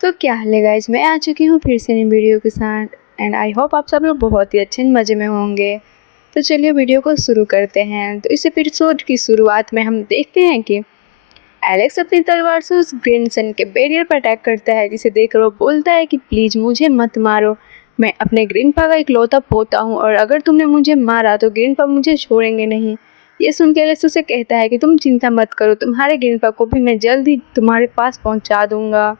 तो क्या हाल है गाइस, मैं आ चुकी हूँ फिर से नई वीडियो के साथ। एंड आई होप आप सब लोग बहुत ही अच्छे मज़े में होंगे। तो चलिए वीडियो को शुरू करते हैं। तो इस एपिसोड की शुरुआत में हम देखते हैं कि एलेक्स अपनी तलवार से उस ग्रीन सन के बैरियर पर अटैक करता है, जिसे देखकर वो बोलता है कि प्लीज़ मुझे मत मारो। मैं अपने ग्रीनपा का इकलौता पोता हूँ और अगर तुमने मुझे मारा तो ग्रीनपा मुझे छोड़ेंगे नहीं। ये सुन के एलेक्स उसे कहता है कि तुम चिंता मत करो, तुम्हारे ग्रीनपा को भी मैं जल्द ही तुम्हारे पास पहुँचा दूँगा।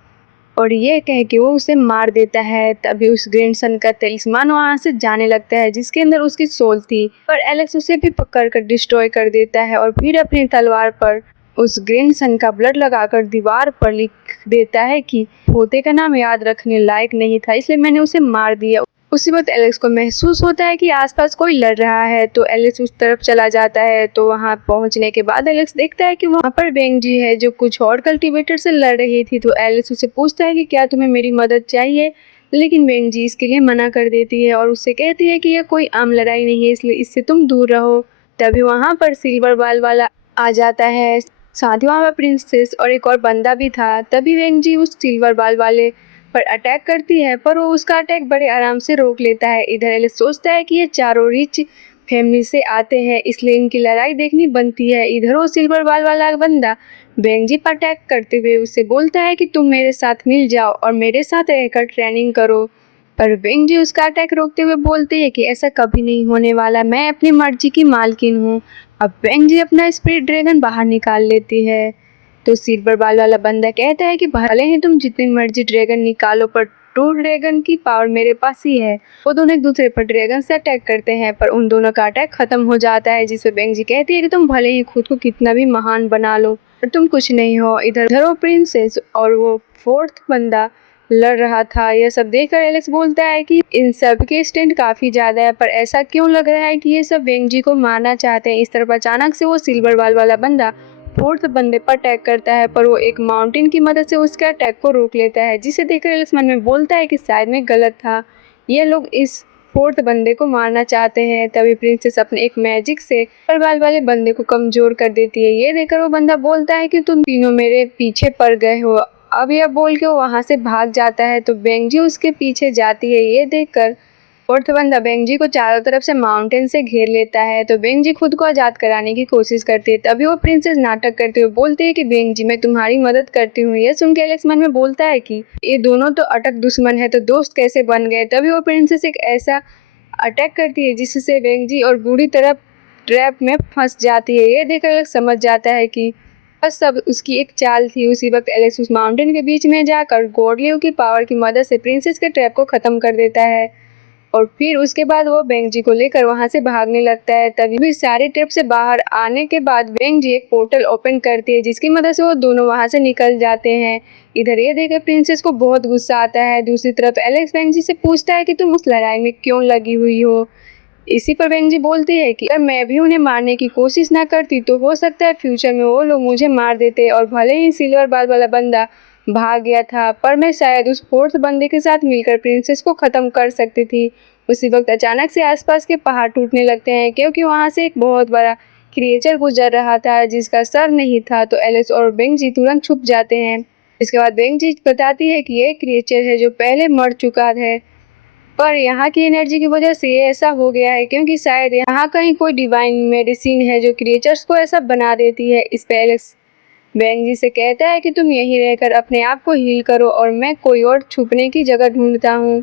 और ये कह के वो उसे मार देता है। तभी उस ग्रैंडसन का तलिस्मान वहाँ से जाने लगता है, जिसके अंदर उसकी सोल थी। पर एलेक्स उसे भी पकड़ कर डिस्ट्रॉय कर देता है और फिर अपनी तलवार पर उस ग्रैंडसन का ब्लड लगाकर दीवार पर लिख देता है कि पोते का नाम याद रखने लायक नहीं था, इसलिए मैंने उसे मार दिया। उसी वक्त एलेक्स को महसूस होता है कि आसपास कोई लड़ रहा है, तो एलेक्स उस तरफ चला जाता है। तो वहां पहुंचने के बाद एलेक्स देखता है कि वहां पर बेंजी है, जो कुछ और कल्टीवेटर से लड़ रही थी। तो एलेक्स उसे पूछता है कि क्या तुम्हें मेरी मदद चाहिए, लेकिन बेंजी इसके लिए मना कर देती है और उससे कहती है कि यह कोई आम लड़ाई नहीं है, इसलिए इससे तुम दूर रहो। तभी वहां पर सिल्वर बाल वाला आ जाता है, साथ ही वहां पर प्रिंसेस और एक और बंदा भी था। तभी बेंजी उस सिल्वर बाल वाले पर अटैक करती है, पर वो उसका अटैक बड़े आराम से रोक लेता है। इधर एलिस सोचता है कि ये चारों रिच फैमिली से आते हैं, इसलिए इनकी लड़ाई देखनी बनती है। इधर वो सिल्वर बाल वाला बंदा बेंजी पर अटैक करते हुए उसे बोलता है कि तुम मेरे साथ मिल जाओ और मेरे साथ रहकर ट्रेनिंग करो। पर बेंजी उसका अटैक रोकते हुए बोलती है कि ऐसा कभी नहीं होने वाला, मैं अपनी मर्जी की मालकिन हूँ। अब बेंजी अपना स्पिरिट ड्रैगन बाहर निकाल लेती है। तो सिल्वर बाल वाला बंदा कहता है कि भले ही तुम जितनी मर्जी ड्रैगन निकालो, पर ट्रू ड्रैगन की पावर मेरे पास ही है। वो दोनों एक दूसरे पर ड्रैगन से अटैक करते हैं, पर उन दोनों का अटैक खत्म हो जाता है, जिसपे बेंजी कहती है कि तुम भले ही खुद को कितना भी महान बना लो, पर तुम कुछ नहीं हो। इधर वो प्रिंसेस और वो फोर्थ बंदा लड़ रहा था। यह सब देखकर एलेक्स बोलता है कि इन सब के स्ट्रेंथ काफी ज्यादा है, पर ऐसा क्यों लग रहा है कि ये सब बेंजी को मारना चाहते हैं। इस तरफ अचानक से वो सिल्वर बाल वाला बंदा फोर्थ बंदे पर अटैक करता है, पर वो एक माउंटेन की मदद से उसके अटैक को रोक लेता है, जिसे देखकर एलिस मन में बोलता है कि शायद मैं गलत था, ये लोग इस फोर्थ बंदे को मारना चाहते हैं। तभी प्रिंसेस अपने एक मैजिक से बाल वाले बंदे को कमजोर कर देती है। ये देखकर वो बंदा बोलता है कि तुम तीनों मेरे पीछे पड़ गए हो। अब यह बोल के वो वहां से भाग जाता है, तो बेंजी उसके पीछे जाती है। ये देखकर फोर्थ बंदा बेंजी को चारों तरफ से माउंटेन से घेर लेता है, तो बेंजी खुद को आजाद कराने की कोशिश करती है। तभी वो प्रिंसेस नाटक करते हुए बोलती है कि बेंजी मैं तुम्हारी मदद करती हूँ। यह सुन के एलेक्स मन में बोलता है कि ये दोनों तो अटक दुश्मन है, तो दोस्त कैसे बन गए। तभी वो प्रिंसेस एक ऐसा अटैक करती है जिससे बेंजी और बुरी तरह ट्रैप में फंस जाती है। ये देखकर एलेक्स समझ जाता है कि बस सब उसकी एक चाल थी। उसी वक्त एलेक्स उस माउंटेन के बीच में जाकर गॉडलियो की पावर की मदद से प्रिंसेस के ट्रैप को खत्म कर देता है और फिर उसके बाद वो बेंजी को लेकर वहां से भागने लगता है। तभी भी सारे ट्रैप से बाहर आने के बाद बेंजी एक पोर्टल ओपन करती है, जिसकी मदद से वो दोनों वहां से निकल जाते हैं। इधर ये देखकर प्रिंसेस को बहुत गुस्सा आता है। दूसरी तरफ एलेक्स बेंजी से पूछता है कि तुम उस लड़ाई में क्यों लगी हुई हो। इसी पर बेंजी बोलती है कि अगर मैं भी उन्हें मारने की कोशिश ना करती तो हो सकता है फ्यूचर में वो लोग मुझे मार देते, और भले ही सिल्वर बाल वाला बंदा भाग गया था, पर मैं शायद उस फोर्थ बंदे के साथ मिलकर प्रिंसेस को खत्म कर सकती थी। उसी वक्त अचानक से आसपास के पहाड़ टूटने लगते हैं, क्योंकि वहां से एक बहुत बड़ा क्रिएचर गुजर रहा था जिसका सर नहीं था। तो एलिस और बेंजी तुरंत छुप जाते हैं। इसके बाद बेंजी बताती है कि ये क्रिएचर है जो पहले मर चुका है, पर यहाँ की एनर्जी की वजह से ये ऐसा हो गया है, क्योंकि शायद यहाँ कहीं कोई डिवाइन मेडिसिन है जो क्रिएचर्स को ऐसा बना देती है। इस पे एलेक्स बेंजी से कहता है कि तुम यहीं रहकर अपने आप को हील करो और मैं कोई और छुपने की जगह ढूंढता हूँ,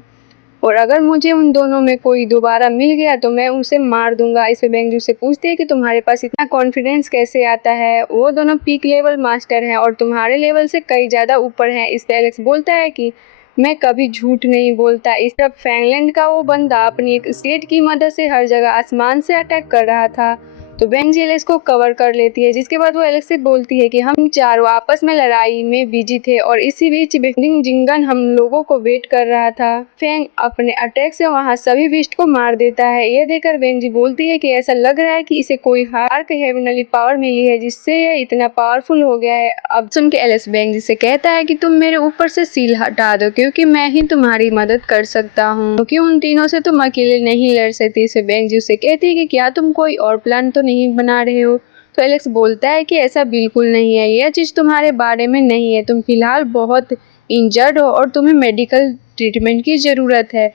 और अगर मुझे उन दोनों में कोई दोबारा मिल गया तो मैं उसे मार दूंगा। इस पे बेंजू से पूछते हैं कि तुम्हारे पास इतना कॉन्फिडेंस कैसे आता है, वो दोनों पीक लेवल मास्टर हैं और तुम्हारे लेवल से कई ज़्यादा ऊपर हैं। इस पे एलेक्स बोलता है कि मैं कभी झूठ नहीं बोलता। इस तरफ फैंगलैंड का वो बंदा अपनी एक स्लेट की मदद से हर जगह आसमान से अटैक कर रहा था, तो बेंजी एलेक्स को कवर कर लेती है, जिसके बाद वो एलेक्स से बोलती है कि हम चारों आपस में लड़ाई में बिजी थे और इसी बीच बेंडिंग जिंगन हम लोगों को वेट कर रहा था। फेंग अपने अटैक से वहां सभी बिस्ट को मार देता है। ये देखकर बेंजी बोलती है कि ऐसा लग रहा है कि इसे कोई हार्क हेवनली पावर मिली है, जिससे ये इतना पावरफुल हो गया है। अब सुन के एलेक्स बेंजी से कहता है कि तुम मेरे ऊपर से सील हटा दो, क्योंकि मैं ही तुम्हारी मदद कर सकता हूँ, क्योंकि उन तीनों से तुम अकेले नहीं लड़ सकती। इसे बेंजी से कहती है कि क्या तुम कोई और प्लान तो नहीं बना रहे हो। तो एलेक्स बोलता है कि ऐसा बिल्कुल नहीं है, यह चीज तुम्हारे बारे में नहीं है, तुम फिलहाल बहुत इंजर्ड हो और तुम्हें मेडिकल ट्रीटमेंट की ज़रूरत है,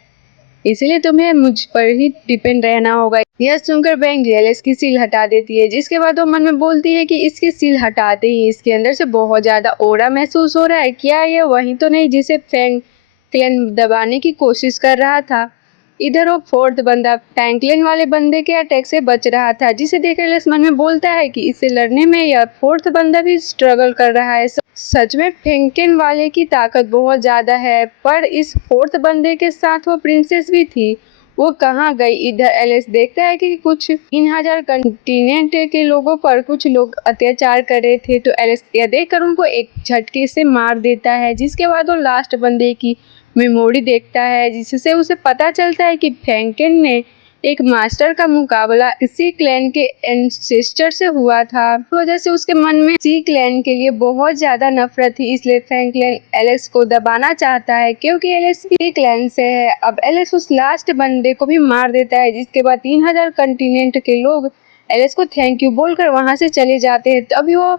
इसलिए तुम्हें मुझ पर ही डिपेंड रहना होगा। यह सुनकर बेंग एलिस की सील हटा देती है, जिसके बाद वो मन में बोलती है कि इसकी सील हटाते ही इसके अंदर से बहुत ज़्यादा ऑरा महसूस हो रहा है। क्या ये वही तो नहीं जिसे फ्रैंकलिन दबाने की कोशिश कर रहा था? इधर वो फोर्थ बंदा फ्रैंकलिन वाले बंदे के अटैक से बच रहा था, जिसे देख एलिस मन में बोलता है कि इससे लड़ने में यह फोर्थ बंदा भी स्ट्रगल कर रहा है। सच में फ्रैंकलिन वाले की ताकत बहुत ज़्यादा है, पर इस फोर्थ बंदे के साथ वो प्रिंसेस भी थी, वो कहाँ गई? इधर एलिस देखता है कि कुछ 3000 कंटिनेंट के लोगों पर कुछ लोग अत्याचार कर रहे थे, तो एलिस यह देखकर उनको एक झटके से मार देता है, जिसके बाद वो लास्ट बंदे की मेमोरी देखता है, जिससे उसे पता चलता है कि फ्रैंकलिन ने एक मास्टर का मुकाबला इसी क्लैन के एंसेस्टर से हुआ था। इस वजह से उसके मन में इसी क्लैन के लिए बहुत ज्यादा नफरत थी, इसलिए फ्रैंकलिन एलिस को दबाना चाहता है, क्योंकि एलिस इसी क्लैन से है। अब एलिस उस लास्ट बंदे को भी मार देता है, जिसके बाद 3000 कंटिनेंट के लोग एलिस को थैंक यू बोलकर वहां से चले जाते हैं। तभी वो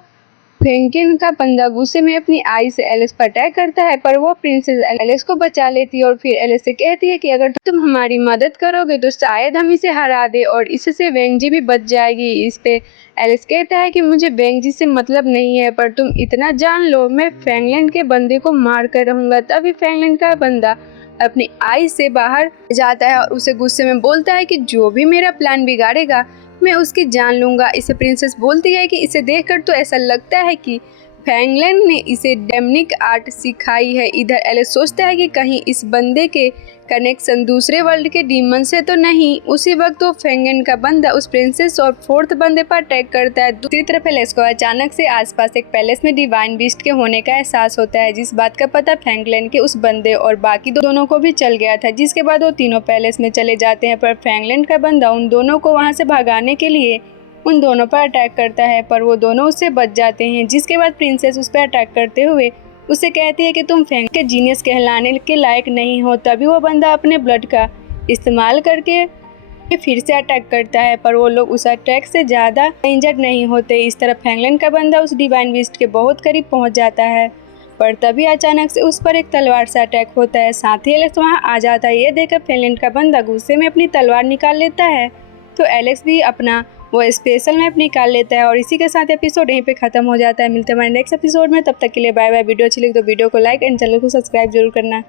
फ्रैंकलिन का बंदा गुस्से में अपनी आई से एलिस पर अटैक करता है, पर वो प्रिंसेस एलिस को बचा लेती है और फिर एलिस से कहती है कि अगर तुम हमारी मदद करोगे तो शायद हम इसे हरा दे और इससे वेंजी भी बच जाएगी। इस पे एलिस कहता है कि मुझे वेंजी से मतलब नहीं है, पर तुम इतना जान लो, मैं फ्रैंकलिन के बंदे को मार कर रहूंगा। तभी फ्रैंकलिन का बंदा अपनी आई से बाहर जाता है और उसे गुस्से में बोलता है कि जो भी मेरा प्लान बिगाड़ेगा मैं उसकी जान लूंगा। इसे प्रिंसेस बोलती है कि इसे देखकर तो ऐसा लगता है कि फ्रैंकलिन ने इसे डेमनिक आर्ट सिखाई है। इधर एलिस सोचता है कि कहीं इस बंदे के कनेक्शन दूसरे वर्ल्ड के डीमन से तो नहीं। उसी वक्त वो फ्रैंकलिन का बंदा उस प्रिंसेस और फोर्थ बंदे पर अटैक करता है। दूसरी तरफ एलिस को अचानक से आसपास एक पैलेस में डिवाइन बीस्ट के होने का एहसास होता है, जिस बात का पता फ्रैंकलिन के उस बंदे और बाकी दोनों को भी चल गया था, जिसके बाद वो तीनों पैलेस में चले जाते हैं। पर फ्रैंकलिन का बंदा उन दोनों को वहां से भगाने के लिए उन दोनों पर अटैक करता है, पर वो दोनों उससे बच जाते हैं। जिसके बाद प्रिंसेस उस पर अटैक करते हुए उससे कहती है कि तुम फ्रैंक के जीनियस कहलाने के लायक नहीं हो। तभी वो बंदा अपने ब्लड का इस्तेमाल करके फिर से अटैक करता है, पर वो लोग उस अटैक से ज़्यादा इंजर्ड नहीं होते। इस तरह फ्रैंकलिन का बंदा उस डिवाइन बीस्ट के बहुत करीब पहुंच जाता है, पर तभी अचानक से उस पर एक तलवार से अटैक होता है। साथ ही एलेक्स वहाँ आ जाता है। ये देखकर फ्रैंकलिन का बंदा गुस्से में अपनी तलवार निकाल लेता है, तो एलेक्स भी अपना वो स्पेशल मैप निकाल लेता है और इसी के साथ एपिसोड यहीं पे खत्म हो जाता है। मिलते हैं हमारे नेक्स्ट एपिसोड में, तब तक के लिए बाय बाय। वीडियो अच्छी लगी तो वीडियो को लाइक एंड चैनल को सब्सक्राइब जरूर करना।